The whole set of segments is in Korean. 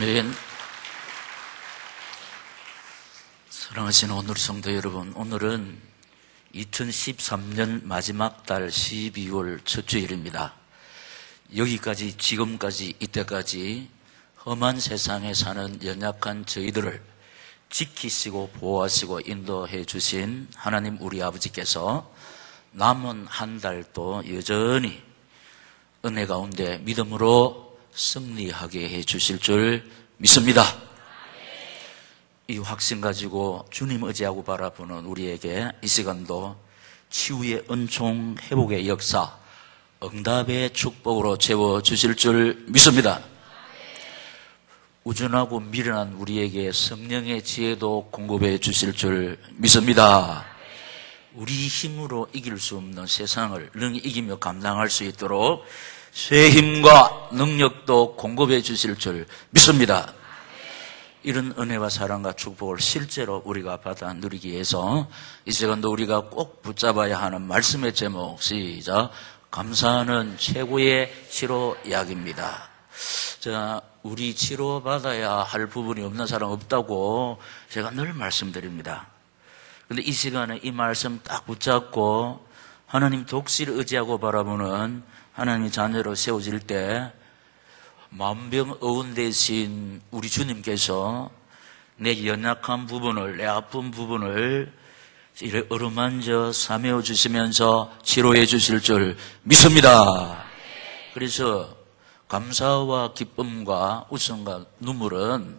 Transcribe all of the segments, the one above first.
아멘. 사랑하시는 오늘 성도 여러분, 오늘은 2013년 마지막 달 12월 첫 주일입니다. 여기까지, 지금까지, 이때까지 험한 세상에 사는 연약한 저희들을 지키시고 보호하시고 인도해 주신 하나님 우리 아버지께서 남은 한 달도 여전히 은혜 가운데 믿음으로 승리하게 해 주실 줄 믿습니다. 이 확신 가지고 주님 의지하고 바라보는 우리에게 이 시간도 치유의 은총, 회복의 역사, 응답의 축복으로 채워주실 줄 믿습니다. 우준하고 미련한 우리에게 성령의 지혜도 공급해 주실 줄 믿습니다. 우리 힘으로 이길 수 없는 세상을 능히 이기며 감당할 수 있도록 새 힘과 능력도 공급해 주실 줄 믿습니다. 이런 은혜와 사랑과 축복을 실제로 우리가 받아 누리기 위해서 이 시간도 우리가 꼭 붙잡아야 하는 말씀의 제목, 시작. 감사하는 최고의 치료약입니다. 자, 우리 치료받아야 할 부분이 없는 사람 없다고 제가 늘 말씀드립니다. 근데 이 시간에 이 말씀 딱 붙잡고 하나님 독실을 의지하고 바라보는 하나님의 자녀로 세워질 때 만병어운 대신 우리 주님께서 내 연약한 부분을, 내 아픈 부분을 이렇게 어루만져 사메어 주시면서 치료해 주실 줄 믿습니다. 그래서 감사와 기쁨과 웃음과 눈물은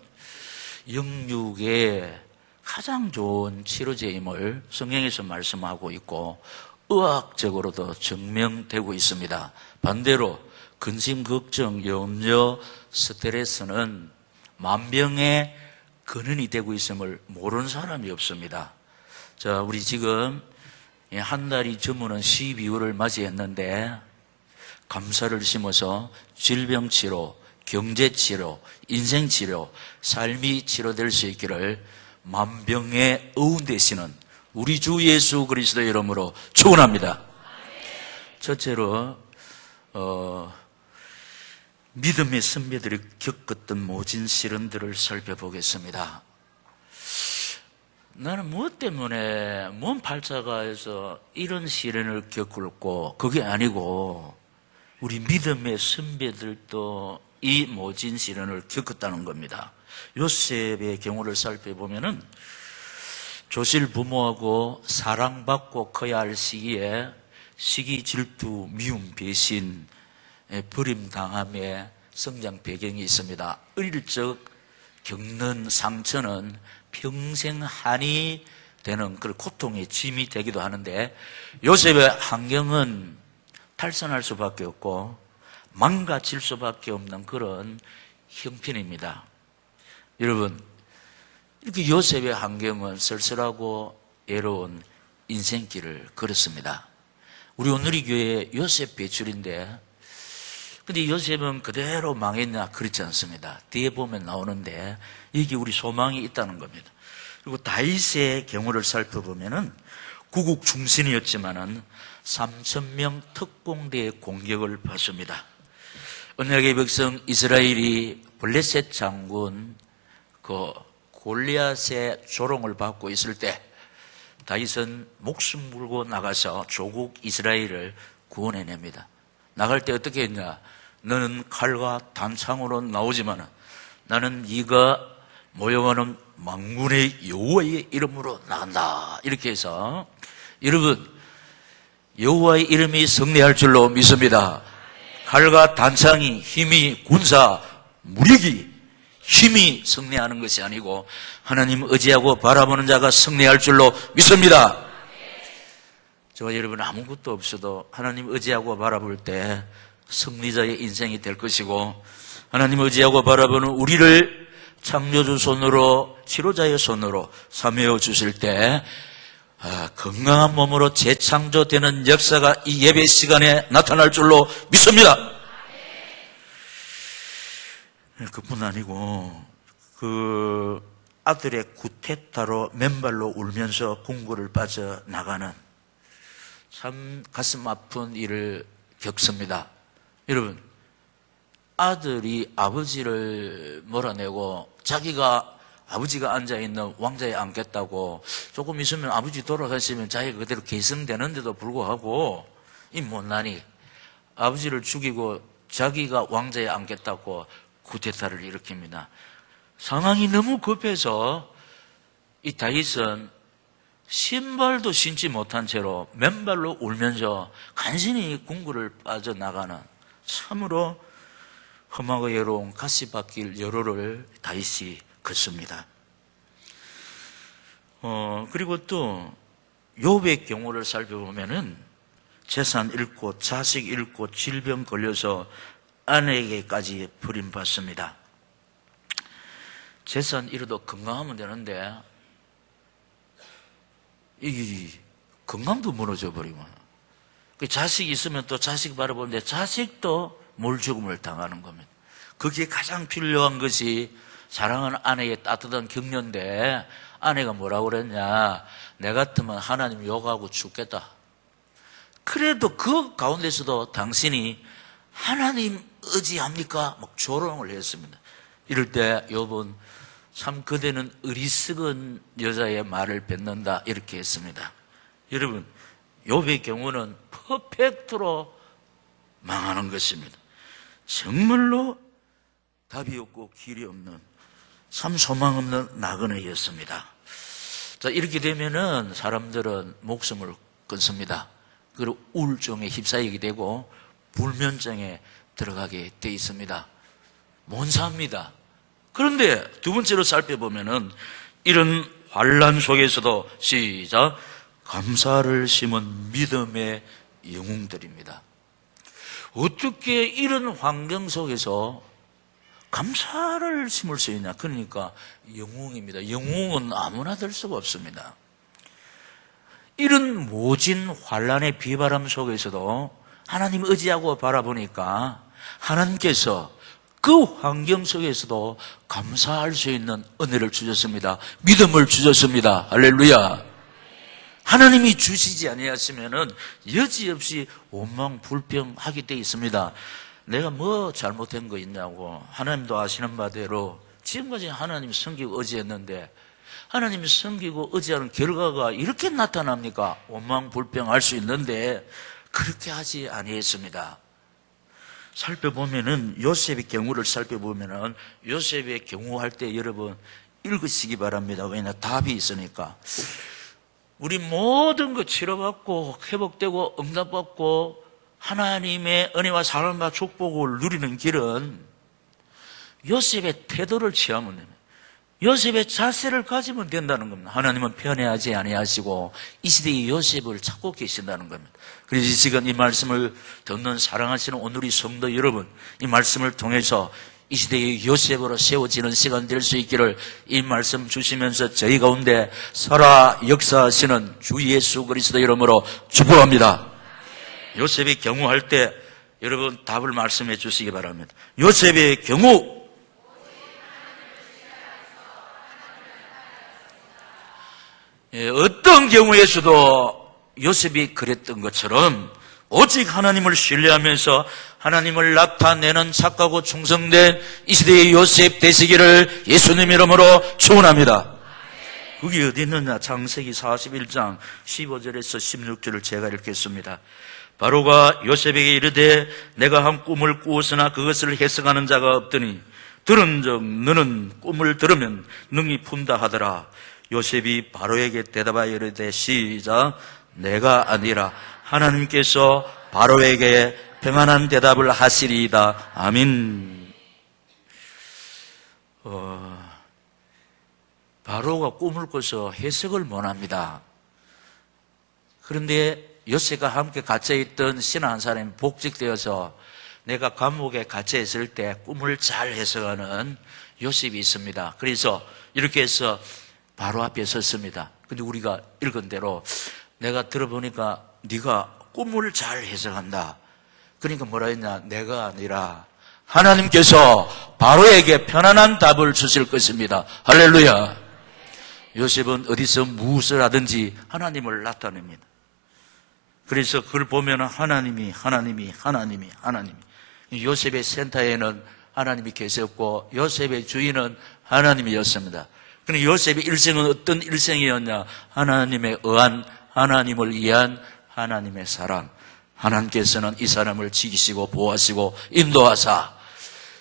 영육의 가장 좋은 치료제임을 성경에서 말씀하고 있고 의학적으로도 증명되고 있습니다. 반대로 근심, 걱정, 염려, 스트레스는 만병의 근원이 되고 있음을 모르는 사람이 없습니다. 자, 우리 지금 한 달이 저무는 12월을 맞이했는데 감사를 심어서 질병치료, 경제치료, 인생치료, 삶이 치료될 수 있기를 만병의 어운 되시는 우리 주 예수 그리스도의 이름으로 축원합니다. 첫째로 믿음의 선배들이 겪었던 모진 시련들을 살펴보겠습니다. 나는 무엇 때문에 뭔 발자가에서 이런 시련을 겪었고 그게 아니고 우리 믿음의 선배들도 이 모진 시련을 겪었다는 겁니다. 요셉의 경우를 살펴보면은 조실 부모하고 사랑받고 커야 할 시기에 시기, 질투, 미움, 배신, 버림당함의 성장 배경이 있습니다. 어릴 적 겪는 상처는 평생 한이 되는 그런 고통의 짐이 되기도 하는데 요셉의 환경은 탈선할 수밖에 없고 망가질 수밖에 없는 그런 형편입니다. 여러분, 이렇게 요셉의 환경은 쓸쓸하고 외로운 인생길을 걸었습니다. 우리 오늘의 교회 요셉 배출인데 근데 요셉은 그대로 망했냐? 그렇지 않습니다. 뒤에 보면 나오는데 여기 우리 소망이 있다는 겁니다. 그리고 다윗의 경우를 살펴보면은 구국 중신이었지만은 3,000명 특공대의 공격을 받습니다. 언약의 백성 이스라엘이 블레셋 장군 그 골리앗의 조롱을 받고 있을 때 다윗은 목숨 걸고 나가서 조국 이스라엘을 구원해냅니다. 나갈 때 어떻게 했냐? 너는 칼과 단창으로 나오지만 나는 네가 모여가는 만군의 여호와의 이름으로 나간다. 이렇게 해서 여러분 여호와의 이름이 승리할 줄로 믿습니다. 칼과 단창이 힘이 군사 무력이 힘이 승리하는 것이 아니고 하나님 의지하고 바라보는 자가 승리할 줄로 믿습니다. 저와 여러분 아무것도 없어도 하나님 의지하고 바라볼 때 승리자의 인생이 될 것이고 하나님 의지하고 바라보는 우리를 창조주 손으로 치료자의 손으로 사메어 주실 때 건강한 몸으로 재창조되는 역사가 이 예배 시간에 나타날 줄로 믿습니다. 그뿐 아니고 그 아들의 구테타로 맨발로 울면서 궁궐을 빠져나가는 참 가슴 아픈 일을 겪습니다. 여러분 아들이 아버지를 몰아내고 아버지가 앉아있는 왕자에 앉겠다고 조금 있으면 아버지 돌아가시면 자기가 그대로 계승되는데도 불구하고 이 못난이 아버지를 죽이고 자기가 왕자에 앉겠다고 쿠데타를 일으킵니다. 상황이 너무 급해서 이 다윗은 신발도 신지 못한 채로 맨발로 울면서 간신히 궁궐을 빠져나가는 참으로 험하고 외로운 가시밭길 여로를 다윗이 걷습니다. 그리고 또 욥의 경우를 살펴보면은 재산 잃고 자식 잃고 질병 걸려서 아내에게까지 버림받습니다. 재산 잃어도 건강하면 되는데 이 건강도 무너져 버리고 자식이 있으면 또 자식 바라보는데 자식도 몰죽음을 당하는 겁니다. 거기에 가장 필요한 것이 사랑하는 아내의 따뜻한 격려인데 아내가 뭐라고 그랬냐, 내 같으면 하나님 욕하고 죽겠다. 그래도 그 가운데서도 당신이 하나님 의지합니까? 막 조롱을 했습니다. 이럴 때 욥은 참 그대는 어리석은 여자의 말을 뱉는다 이렇게 했습니다. 여러분, 욥의 경우는 퍼펙트로 망하는 것입니다. 정말로 답이 없고 길이 없는 참 소망 없는 나그네였습니다. 자, 이렇게 되면은 사람들은 목숨을 끊습니다. 그리고 우울증에 휩싸이게 되고 불면증에 들어가게 돼 있습니다. 몬사입니다. 그런데 두 번째로 살펴보면은 이런 환난 속에서도 시작 감사를 심은 믿음의 영웅들입니다. 어떻게 이런 환경 속에서 감사를 심을 수 있냐? 그러니까 영웅입니다. 영웅은 아무나 될 수가 없습니다. 이런 모진 환난의 비바람 속에서도 하나님 의지하고 바라보니까 하나님께서 그 환경 속에서도 감사할 수 있는 은혜를 주셨습니다. 믿음을 주셨습니다. 할렐루야. 하나님이 주시지 아니하시면은 여지없이 원망 불평하게 돼 있습니다. 내가 뭐 잘못한 거 있냐고 하나님도 아시는 바대로 지금까지 하나님 섬기고 의지했는데 하나님 섬기고 의지하는 결과가 이렇게 나타납니까? 원망 불평할 수 있는데 그렇게 하지 아니했습니다. 살펴보면은 요셉의 경우를 살펴보면은 요셉의 경우 할 때 여러분 읽으시기 바랍니다. 왜냐 답이 있으니까. 우리 모든 거 치료받고 회복되고 응답받고 하나님의 은혜와 사랑과 축복을 누리는 길은 요셉의 태도를 취하면 됩니다. 요셉의 자세를 가지면 된다는 겁니다. 하나님은 편애하지 아니하시고 이 시대의 요셉을 찾고 계신다는 겁니다. 그래서 이 시간 이 말씀을 듣는 사랑하시는 오늘의 성도 여러분, 이 말씀을 통해서 이 시대의 요셉으로 세워지는 시간 될 수 있기를 이 말씀 주시면서 저희 가운데 살아 역사하시는 주 예수 그리스도 이름으로 축복합니다. 요셉의 경우 할 때 여러분 답을 말씀해 주시기 바랍니다. 요셉의 경우 어떤 경우에서도 요셉이 그랬던 것처럼 오직 하나님을 신뢰하면서 하나님을 나타내는 착하고 충성된 이 시대의 요셉 되시기를 예수님 이름으로 축원합니다. 그게 어디 있느냐? 창세기 41장 15절에서 16절을 제가 읽겠습니다. 바로가 요셉에게 이르되 내가 한 꿈을 꾸었으나 그것을 해석하는 자가 없더니 들은즉 너는 꿈을 들으면 능히 푼다 하더라. 요셉이 바로에게 대답하여 이르되 시작 내가 아니라 하나님께서 바로에게 평안한 대답을 하시리이다. 아멘. 바로가 꿈을 꿔서 해석을 못합니다. 그런데 요셉과 함께 갇혀있던 신하 한 사람이 복직되어서 내가 감옥에 갇혀있을 때 꿈을 잘 해석하는 요셉이 있습니다. 그래서 이렇게 해서 바로 앞에 섰습니다. 근데 우리가 읽은 대로 내가 들어보니까 네가 꿈을 잘 해석한다. 그러니까 뭐라 했냐? 내가 아니라 하나님께서 바로에게 편안한 답을 주실 것입니다. 할렐루야. 요셉은 어디서 무엇을 하든지 하나님을 나타냅니다. 그래서 그걸 보면 하나님이 요셉의 센터에는 하나님이 계셨고 요셉의 주인은 하나님이었습니다. 그런데 요셉의 일생은 어떤 일생이었냐? 하나님에 의한, 하나님을 위한 하나님의 사람. 하나님께서는 이 사람을 지키시고 보호하시고 인도하사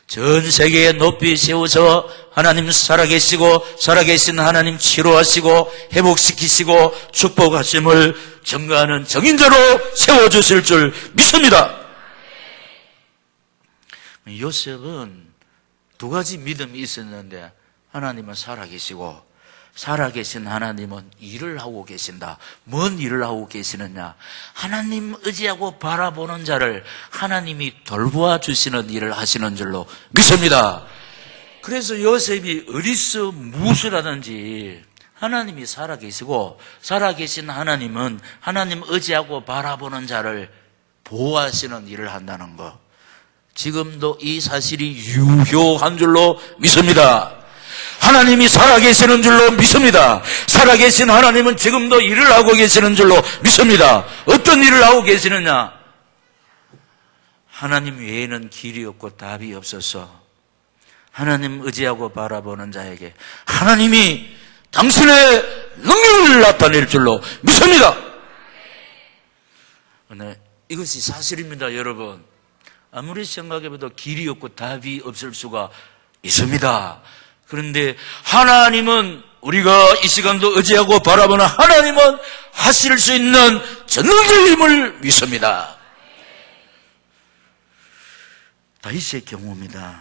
전 세계에 높이 세워서 하나님 살아계시고 살아계신 하나님 치료하시고 회복시키시고 축복하심을 증거하는 정인자로 세워주실 줄 믿습니다. 요셉은 두 가지 믿음이 있었는데 하나님은 살아계시고 살아계신 하나님은 일을 하고 계신다. 뭔 일을 하고 계시느냐? 하나님 의지하고 바라보는 자를 하나님이 돌보아 주시는 일을 하시는 줄로 믿습니다. 그래서 요셉이 어디서 무엇을 하든지 하나님이 살아계시고 살아계신 하나님은 하나님 의지하고 바라보는 자를 보호하시는 일을 한다는 것. 지금도 이 사실이 유효한 줄로 믿습니다. 하나님이 살아계시는 줄로 믿습니다. 살아계신 하나님은 지금도 일을 하고 계시는 줄로 믿습니다. 어떤 일을 하고 계시느냐? 하나님 외에는 길이 없고 답이 없어서 하나님 의지하고 바라보는 자에게 하나님이 당신의 능력을 나타낼 줄로 믿습니다. 네, 이것이 사실입니다, 여러분. 아무리 생각해봐도 길이 없고 답이 없을 수가 있습니다. 그런데 하나님은 우리가 이 시간도 의지하고 바라보는 하나님은 하실 수 있는 전능자임을 믿습니다. 다윗의 경우입니다.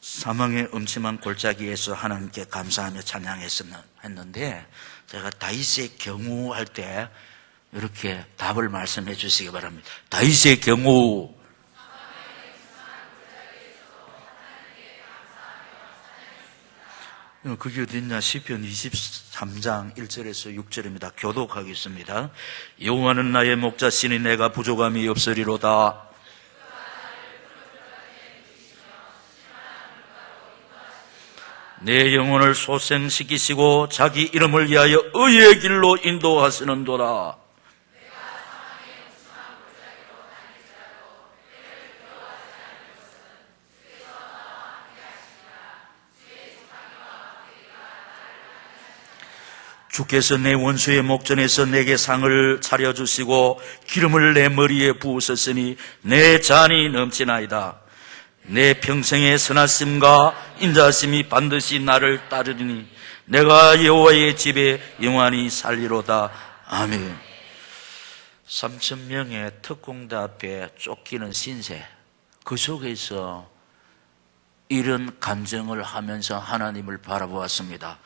사망의 음침한 골짜기에서 하나님께 감사하며 찬양했는데 제가 다윗의 경우 할 때 이렇게 답을 말씀해 주시기 바랍니다. 다윗의 경우 그게 어딨냐? 시편 23장 1절에서 6절입니다. 교독하겠습니다. 여호와는 나의 목자시니 내가 부족함이 없으리로다. 내 영혼을 소생시키시고 자기 이름을 위하여 의의 길로 인도하시는도다. 주께서 내 원수의 목전에서 내게 상을 차려주시고 기름을 내 머리에 부으셨으니 내 잔이 넘치나이다. 내 평생의 선하심과 인자하심이 반드시 나를 따르리니 내가 여호와의 집에 영원히 살리로다. 아멘. 3,000명의 특공대 앞에 쫓기는 신세, 그 속에서 이런 감정을 하면서 하나님을 바라보았습니다.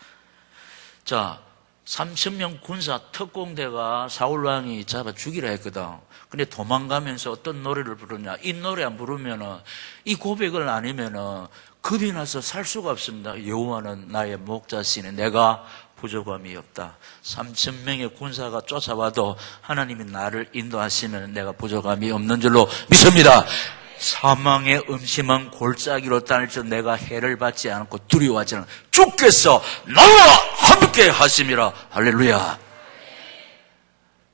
자, 3,000명 군사 특공대가 사울왕이 잡아 죽이라 했거든. 근데 도망가면서 어떤 노래를 부르냐? 이 노래 안 부르면은, 이 고백을 아니면은 겁이 나서 살 수가 없습니다. 여호와는 나의 목자시니 내가 부족함이 없다. 3,000명의 군사가 쫓아와도 하나님이 나를 인도하시면 내가 부족함이 없는 줄로 믿습니다. 사망의 음침한 골짜기로 다닐지라도 내가 해를 받지 않고 두려워하지 않고 주께서 나와 함께 하심이라. 할렐루야.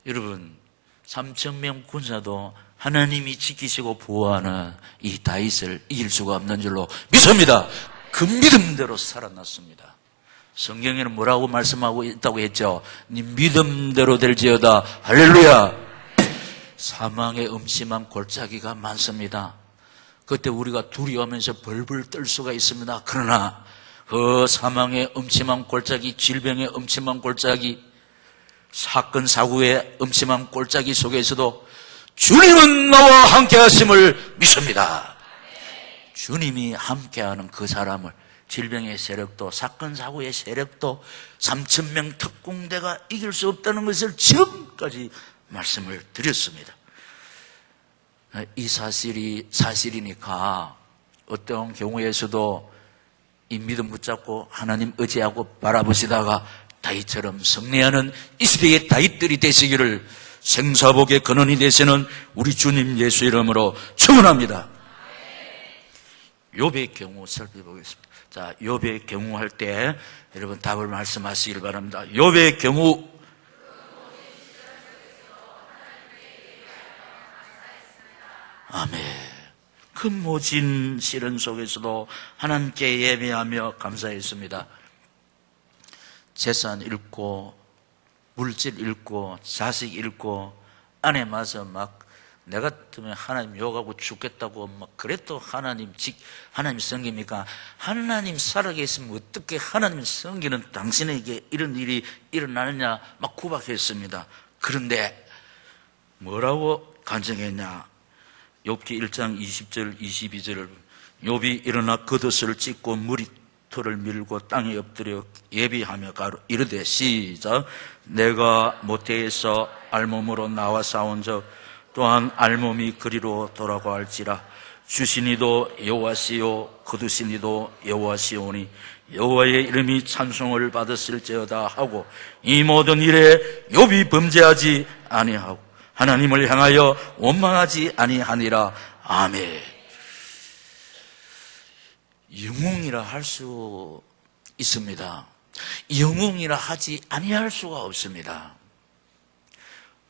여러분, 3,000명 군사도 하나님이 지키시고 보호하는 이 다윗을 이길 수가 없는 줄로 믿습니다. 그 믿음대로 살아났습니다. 성경에는 뭐라고 말씀하고 있다고 했죠? 네 믿음대로 될지어다. 할렐루야. 사망의 음침한 골짜기가 많습니다. 그때 우리가 두려워하면서 벌벌 떨 수가 있습니다. 그러나 그 사망의 음침한 골짜기, 질병의 음침한 골짜기, 사건 사고의 음침한 골짜기 속에서도 주님은 나와 함께 하심을 믿습니다. 주님이 함께하는 그 사람을, 질병의 세력도 사건 사고의 세력도 3,000명 특공대가 이길 수 없다는 것을 지금까지 말씀을 드렸습니다. 이 사실이니까 어떤 경우에서도 이 믿음 붙잡고 하나님 의지하고 바라보시다가 다윗처럼 승리하는 이 시대의 다윗들이 되시기를 생사복의 근원이 되시는 우리 주님 예수 이름으로 축원합니다. 욥의 경우 살펴보겠습니다. 자, 욥의 경우 할 때 여러분 답을 말씀하시길 바랍니다. 욥의 경우 아멘. 그 모진 시련 속에서도 하나님께 예배하며 감사했습니다. 재산 잃고 물질 잃고 자식 잃고 아내 맞아 막 내 같으면 하나님 욕하고 죽겠다고 막 그래도 하나님 섬깁니까? 하나님 살아계시면 어떻게 하나님 섬기는 당신에게 이런 일이 일어나느냐 막 구박했습니다. 그런데 뭐라고 간증했냐? 욥기 1장 20절 22절을 욥이 일어나 겉옷을 찢고 머리털을 밀고 땅에 엎드려 예비하며 이르되 시작 내가 모태에서 알몸으로 나와 싸운 적 또한 알몸이 그리로 돌아갈지라 주시니도 여호와시요 거두시니도 여호와시오니 여호와의 이름이 찬송을 받았을지어다 하고 이 모든 일에 욥이 범죄하지 아니하고 하나님을 향하여 원망하지 아니하니라. 아멘. 영웅이라 할 수 있습니다. 영웅이라 하지 아니할 수가 없습니다.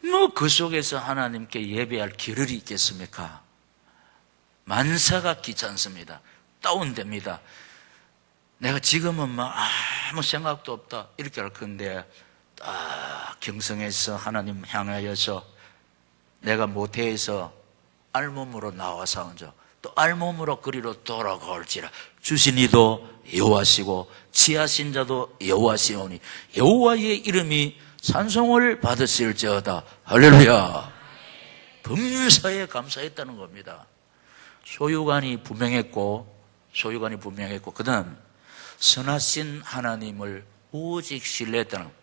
뭐 그 속에서 하나님께 예배할 겨를이 있겠습니까? 만사가 귀찮습니다. 다운됩니다. 내가 지금은 막 아무 생각도 없다 이렇게 할 건데 딱 경성에서 하나님 향하여서 내가 모태에서 알몸으로 나와서 온 적 또 알몸으로 그리로 돌아갈지라 주신이도 여호와시고 치하신 자도 여호와시오니 여호와의 이름이 찬송을 받으실지어다. 할렐루야. 범사에 감사했다는 겁니다. 소유관이 분명했고 그 다음 선하신 하나님을 오직 신뢰했다는 겁니다.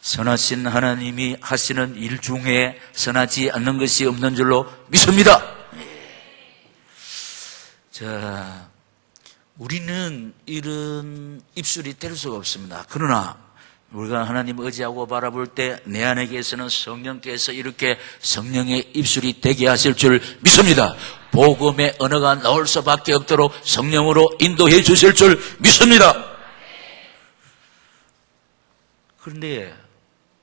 선하신 하나님이 하시는 일 중에 선하지 않는 것이 없는 줄로 믿습니다. 자, 우리는 이런 입술이 될 수가 없습니다. 그러나 우리가 하나님 의지하고 바라볼 때 내 안에 계시는 성령께서 이렇게 성령의 입술이 되게 하실 줄 믿습니다. 복음의 언어가 나올 수밖에 없도록 성령으로 인도해 주실 줄 믿습니다. 그런데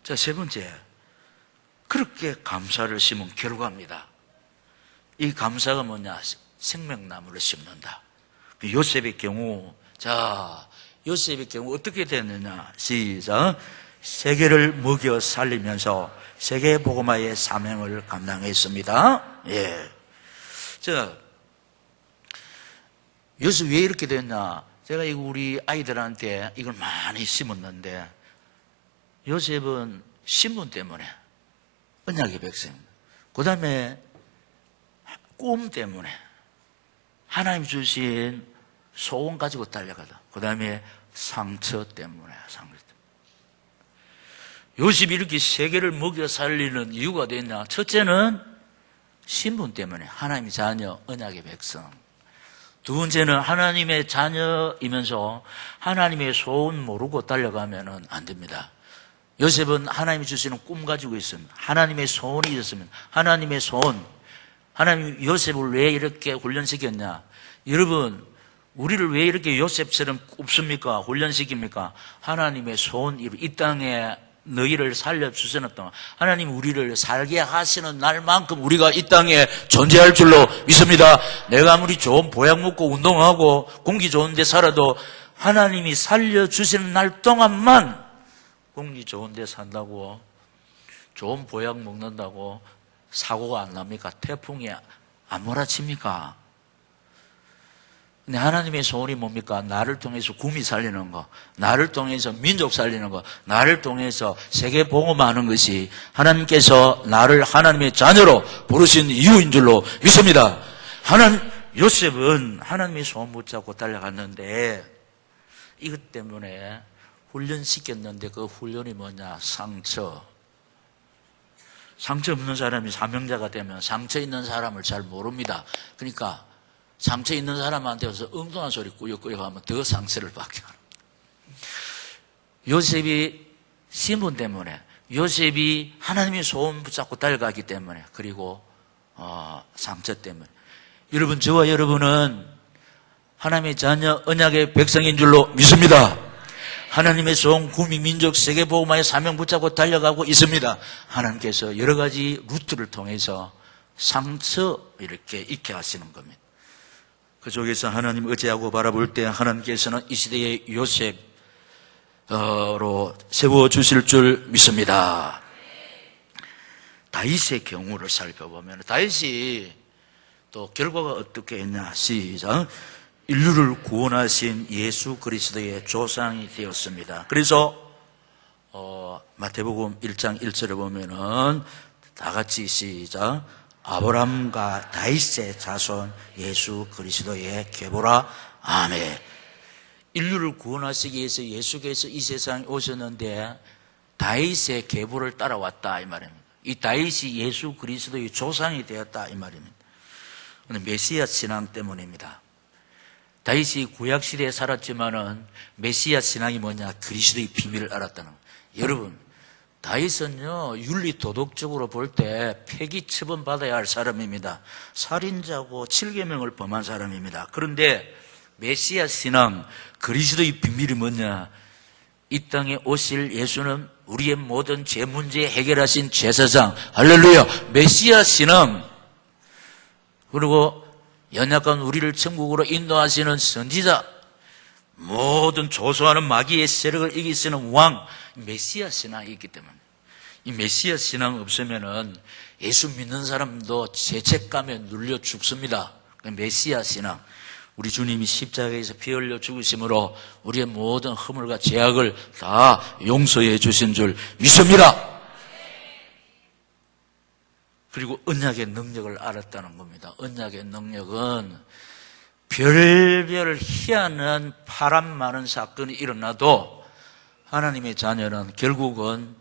자, 세 번째, 그렇게 감사를 심은 결과입니다. 이 감사가 뭐냐? 생명나무를 심는다. 요셉의 경우, 자, 요셉의 경우 어떻게 됐느냐? 시작. 세계를 먹여 살리면서 세계 복음화의 사명을 감당했습니다. 예. 자, 요셉 왜 이렇게 됐냐? 제가 이거 우리 아이들한테 이걸 많이 심었는데, 요셉은 신분 때문에, 언약의 백성, 그 다음에 꿈 때문에, 하나님 주신 소원 가지고 달려가다. 그 다음에 상처 때문에, 요셉이 이렇게 세계를 먹여 살리는 이유가 됐냐? 첫째는 신분 때문에, 하나님의 자녀, 언약의 백성. 두 번째는 하나님의 자녀이면서 하나님의 소원 모르고 달려가면 안 됩니다. 요셉은 하나님이 주시는 꿈 가지고 있습니다. 하나님의 소원이 있었습니다. 하나님의 소원. 하나님 요셉을 왜 이렇게 훈련시켰냐? 여러분, 우리를 왜 이렇게 요셉처럼 굽습니까? 훈련시킵니까? 하나님의 소원, 이 땅에 너희를 살려주시는 동안 하나님 우리를 살게 하시는 날만큼 우리가 이 땅에 존재할 줄로 믿습니다. 내가 아무리 좋은 보약 먹고 운동하고 공기 좋은 데 살아도 하나님이 살려주시는 날 동안만 공기 좋은 데 산다고 좋은 보약 먹는다고 사고가 안 납니까? 태풍이 안 몰아칩니까? 근데 하나님의 소원이 뭡니까? 나를 통해서 구미 살리는 거, 나를 통해서 민족 살리는 거, 나를 통해서 세계 복음하는 것이 하나님께서 나를 하나님의 자녀로 부르신 이유인 줄로 믿습니다. 요셉은 하나님의 소원 붙잡고 달려갔는데 이것 때문에 훈련시켰는데 그 훈련이 뭐냐? 상처. 상처 없는 사람이 사명자가 되면 상처 있는 사람을 잘 모릅니다. 그러니까 상처 있는 사람한테 와서 엉뚱한 소리 꾸역꾸역 하면 더 상처를 받게 하는 거예요. 요셉이 신분 때문에, 요셉이 하나님의 소원 붙잡고 달려가기 때문에, 그리고 상처 때문에. 여러분, 저와 여러분은 하나님의 자녀, 언약의 백성인 줄로 믿습니다. 하나님의 소원, 구미, 민족, 세계 복음화의 사명 붙잡고 달려가고 있습니다. 하나님께서 여러 가지 루트를 통해서 상처 이렇게 있게 하시는 겁니다. 그쪽에서 하나님 의지하고 바라볼 때 하나님께서는 이 시대의 요셉으로 세워주실 줄 믿습니다. 다윗의 경우를 살펴보면 다윗이 또 결과가 어떻게 했냐. 시작. 인류를 구원하신 예수 그리스도의 조상이 되었습니다. 그래서 마태복음 1장 1절에 보면은 다 같이 시작. 아브람과 다윗의 자손 예수 그리스도의 계보라. 아멘. 인류를 구원하시기 위해서 예수께서 이 세상에 오셨는데 다윗의 계보를 따라왔다 이 말입니다. 이 다윗이 예수 그리스도의 조상이 되었다 이 말입니다. 메시아 신앙 때문입니다. 다윗이 구약시대에 살았지만은 메시아 신앙이 뭐냐? 그리스도의 비밀을 알았다는 거예요. 여러분, 다윗은요, 윤리 도덕적으로 볼 때 폐기 처분받아야 할 사람입니다. 살인자고 7계명을 범한 사람입니다. 그런데 메시아 신앙, 그리스도의 비밀이 뭐냐? 이 땅에 오실 예수는 우리의 모든 죄 문제 해결하신 제사장. 할렐루야! 메시아 신앙. 그리고 연약한 우리를 천국으로 인도하시는 선지자, 모든 조소하는 마귀의 세력을 이길 수 있는 왕, 메시아 신앙이 있기 때문에 이 메시아 신앙 없으면은 예수 믿는 사람도 죄책감에 눌려 죽습니다. 메시아 신앙, 우리 주님이 십자가에서 피 흘려 죽으심으로 우리의 모든 허물과 죄악을 다 용서해 주신 줄 믿습니다. 그리고 언약의 능력을 알았다는 겁니다. 언약의 능력은 별별 희한한 파란 많은 사건이 일어나도 하나님의 자녀는 결국은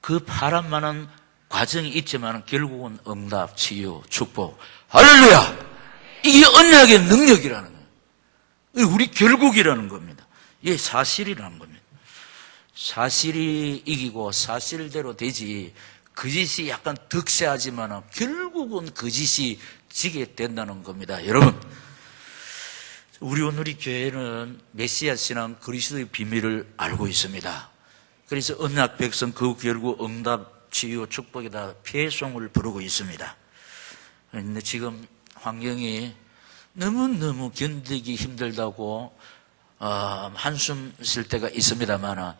그 파란 많은 과정이 있지만 결국은 응답, 치유, 축복. 할렐루야! 이게 언약의 능력이라는 거예요. 우리 결국이라는 겁니다. 이게 사실이라는 겁니다. 사실이 이기고 사실대로 되지 거짓이 약간 득세하지만 결국은 거짓이 지게 된다는 겁니다. 여러분, 우리 오늘의 교회는 메시아 신앙 그리스도의 비밀을 알고 있습니다. 그래서 언약 백성 그 결국 응답, 치유, 축복에다 피해송을 부르고 있습니다. 그런데 지금 환경이 너무너무 견디기 힘들다고 한숨 쉴 때가 있습니다만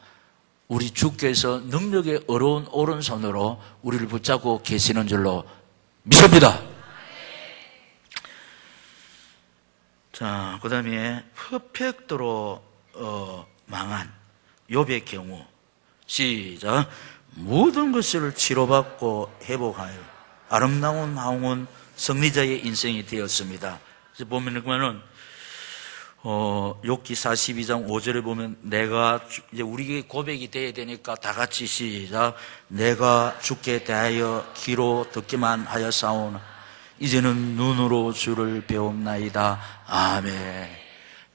우리 주께서 능력의 어려운 오른손으로 우리를 붙잡고 계시는 줄로 믿습니다. 자, 그 다음에 퍼펙트로 망한 욥의 경우. 시작. 모든 것을 치료받고 회복하여 아름다운 황혼 승리자의 인생이 되었습니다. 그래서 보면은 욥기 42장 5절에 보면 내가 이제 우리에게 고백이 돼야 되니까 다 같이 시작. 내가 주께 대하여 귀로 듣기만 하였사오나 이제는 눈으로 주를 배움나이다. 아멘.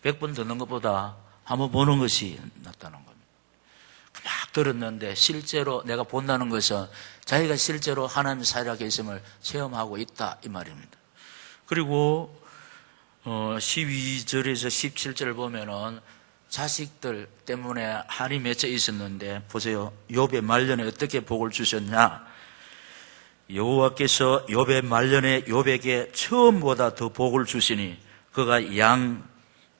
100번 듣는 것보다 한번 보는 것이 낫다는 겁니다. 막 들었는데 실제로 내가 본다는 것은 자기가 실제로 하나님 살아 계심을 체험하고 있다 이 말입니다. 그리고 12절에서 17절을 보면은 자식들 때문에 한이 맺혀 있었는데 보세요. 욥의 말년에 어떻게 복을 주셨냐? 여호와께서 욥의 말년에 욥에게 처음보다 더 복을 주시니 그가 양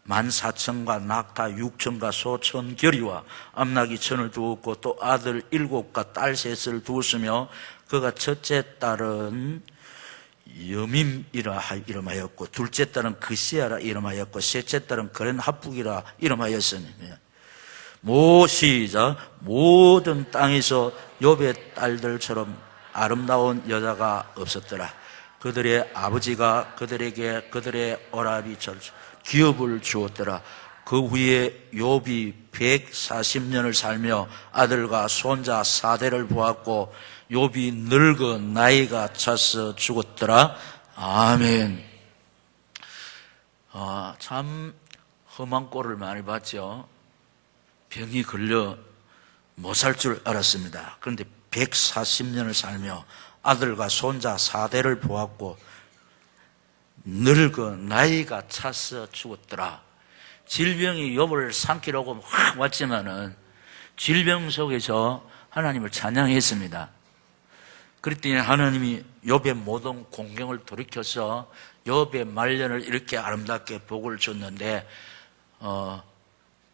14,000과 낙타 6,000과 소 1,000결이와 암나귀 1,000을 두었고 또 아들 7과 딸 3을 두었으며 그가 첫째 딸은 여밈이라 이름하였고 둘째 딸은 그시아라 이름하였고 셋째 딸은 그렌 합북이라 이름하였으니 시작. 모든 땅에서 욥의 딸들처럼 아름다운 여자가 없었더라. 그들의 아버지가 그들에게 그들의 오라비처럼 기업을 주었더라. 그 후에 욥이 140년을 살며 아들과 손자 4대를 보았고 욥이 늙어 나이가 차서 죽었더라. 아멘. 참 험한 꼴을 많이 봤죠. 병이 걸려 못 살 줄 알았습니다. 그런데 140년을 살며 아들과 손자 4대를 보았고 늙어 나이가 차서 죽었더라. 질병이 욥을 삼키려고 확 왔지만은 질병 속에서 하나님을 찬양했습니다. 그랬더니 하나님이 욥의 모든 공경을 돌이켜서 욥의 말년을 이렇게 아름답게 복을 줬는데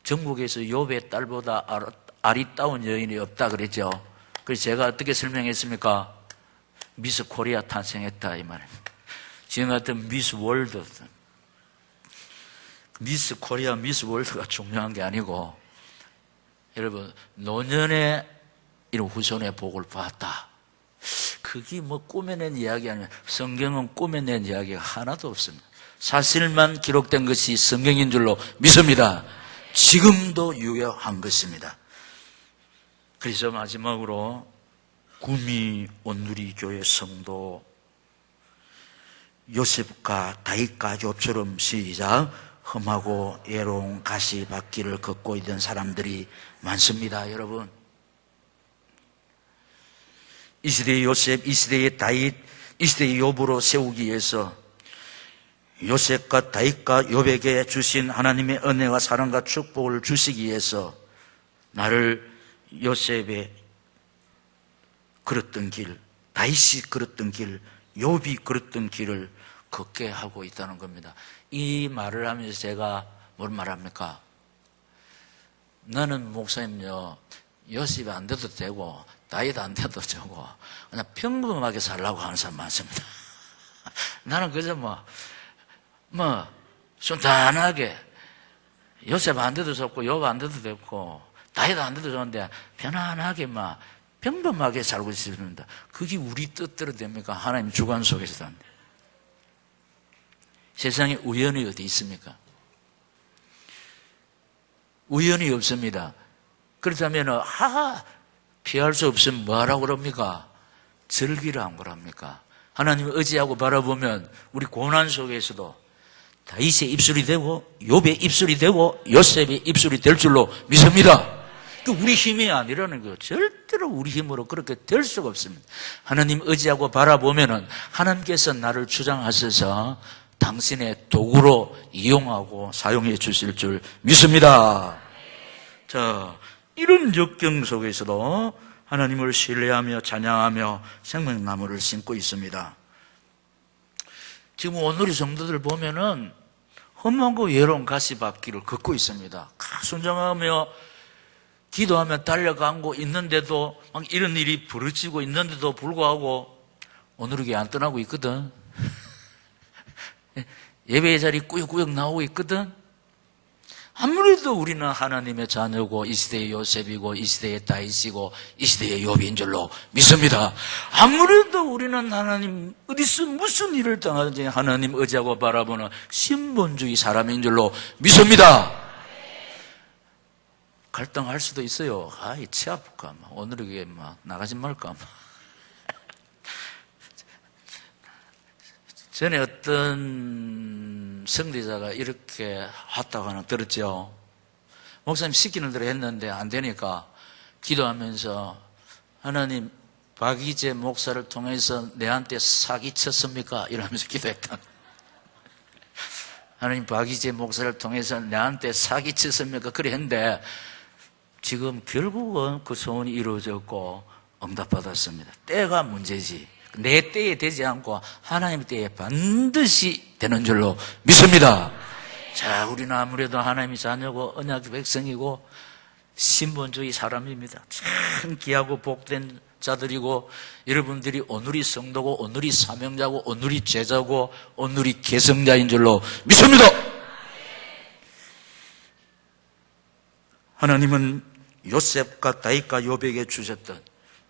전국에서 욥의 딸보다 아리따운 여인이 없다 그랬죠. 그래서 제가 어떻게 설명했습니까? 미스 코리아 탄생했다 이 말입니다. 지금 같은 미스 월드, 미스 코리아, 미스 월드가 중요한 게 아니고, 여러분 노년에 이런 후손의 복을 봤다. 그게 뭐 꾸며낸 이야기 아니에요. 성경은 꾸며낸 이야기가 하나도 없습니다. 사실만 기록된 것이 성경인 줄로 믿습니다. 지금도 유효한 것입니다. 그래서 마지막으로 구미 온누리 교회 성도 요셉과 다윗과 욥처럼 시작. 험하고 예로운 가시밭길을 걷고 있던 사람들이 많습니다. 여러분, 이 시대의 요셉, 이 시대의 다윗, 이 시대의 욥으로 세우기 위해서 요셉과 다윗과 욥에게 주신 하나님의 은혜와 사랑과 축복을 주시기 위해서 나를 요셉의 걸었던 길, 다윗이 걸었던 길, 욥이 걸었던 길을 걷게 하고 있다는 겁니다. 이 말을 하면서 제가 뭘 말합니까? 나는 목사님요, 요셉이 안 돼도 되고 다윗 안 돼도 되고 그냥 평범하게 살라고 하는 사람 많습니다. 나는 그저 순탄하게 요셉 안 돼도 좋고 욥 안 돼도 되고 다윗 안 돼도 좋은데 편안하게 평범하게 살고 있습니다. 그게 우리 뜻대로 됩니까? 하나님 주관 속에서 합니다. 세상에 우연이 어디 있습니까? 우연이 없습니다. 그렇다면 피할 수 없으면 뭐하라고 그럽니까? 즐기라 안 그럽니까? 하나님을 의지하고 바라보면 우리 고난 속에서도 다윗의 입술이 되고 욥의 입술이 되고 요셉의 입술이 될 줄로 믿습니다. 우리 힘이 아니라는 거예요. 절대로 우리 힘으로 그렇게 될 수가 없습니다. 하나님 의지하고 바라보면은 하나님께서 나를 주장하셔서 당신의 도구로 이용하고 사용해 주실 줄 믿습니다. 자, 이런 역경 속에서도 하나님을 신뢰하며 찬양하며 생명나무를 심고 있습니다. 지금 오늘의 성도들 보면은 험하고 예로운 가시밭길을 걷고 있습니다. 순종하며 기도하며 달려가고 있는데도 막 이런 일이 벌어지고 있는데도 불구하고 오늘에게 안 떠나고 있거든. 예배의 자리 꾸역꾸역 나오고 있거든. 아무래도 우리는 하나님의 자녀고 이 시대의 요셉이고 이 시대의 다윗이고 이 시대의 욥인 줄로 믿습니다. 아무래도 우리는 하나님 어디서 무슨 일을 당하든지 하나님 의지하고 바라보는 신본주의 사람인 줄로 믿습니다. 갈등할 수도 있어요. 치 아플까? 오늘에게 나가지 말까? 전에 어떤 성대자가 이렇게 왔다고 하나 들었죠. 목사님 시키는 대로 했는데 안 되니까 기도하면서 하나님 박이재 목사를 통해서 내한테 사기쳤습니까? 이러면서 기도했다. 하나님 박이재 목사를 통해서 내한테 사기쳤습니까? 그래 했는데 지금 결국은 그 소원이 이루어졌고 응답받았습니다. 때가 문제지. 내 때에 되지 않고 하나님의 때에 반드시 되는 줄로 믿습니다. 자, 우리는 아무래도 하나님의 자녀고 언약의 백성이고 신본주의 사람입니다. 참 귀하고 복된 자들이고 여러분들이 오늘이 성도고 오늘이 사명자고 오늘이 제자고 오늘이 계승자인 줄로 믿습니다. 하나님은 요셉과 다윗과 욥에게 주셨던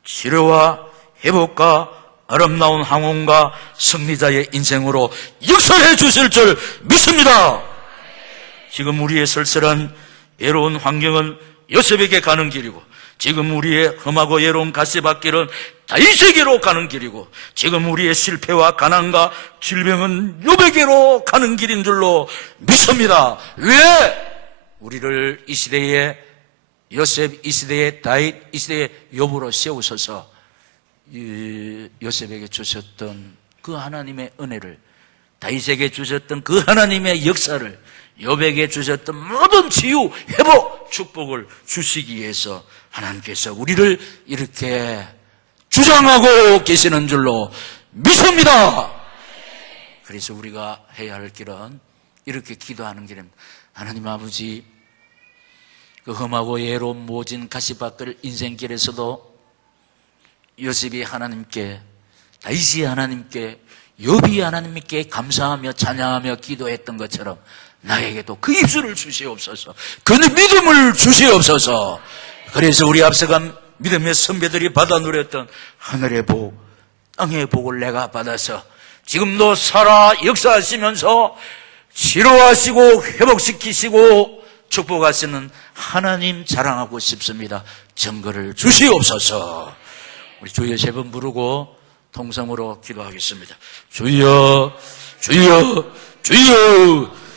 치료와 회복과 아름다운 항원과 승리자의 인생으로 역사해 주실 줄 믿습니다. 지금 우리의 쓸쓸한 외로운 환경은 요셉에게 가는 길이고 지금 우리의 험하고 외로운 가시밭길은 다윗에게로 가는 길이고 지금 우리의 실패와 가난과 질병은 욥에게로 가는 길인 줄로 믿습니다. 왜? 우리를 이 시대에 요셉, 이 시대에 다윗, 이 시대에 욥으로 세우셔서 요셉에게 주셨던 그 하나님의 은혜를, 다윗에게 주셨던 그 하나님의 역사를, 욥에게 주셨던 모든 치유, 회복, 축복을 주시기 위해서 하나님께서 우리를 이렇게 주장하고 계시는 줄로 믿습니다. 그래서 우리가 해야 할 길은 이렇게 기도하는 길입니다. 하나님 아버지, 그 험하고 예로운 모진 가시밭길 인생길에서도 요셉이 하나님께, 다윗이 하나님께, 욥이 하나님께 감사하며 찬양하며 기도했던 것처럼 나에게도 그 입술을 주시옵소서, 그 믿음을 주시옵소서. 그래서 우리 앞서간 믿음의 선배들이 받아 누렸던 하늘의 복, 땅의 복을 내가 받아서 지금도 살아 역사하시면서 치료하시고 회복시키시고 축복하시는 하나님 자랑하고 싶습니다. 증거를 주시옵소서. 우리 주여 세 번 부르고 통성으로 기도하겠습니다. 주여, 주여, 주여.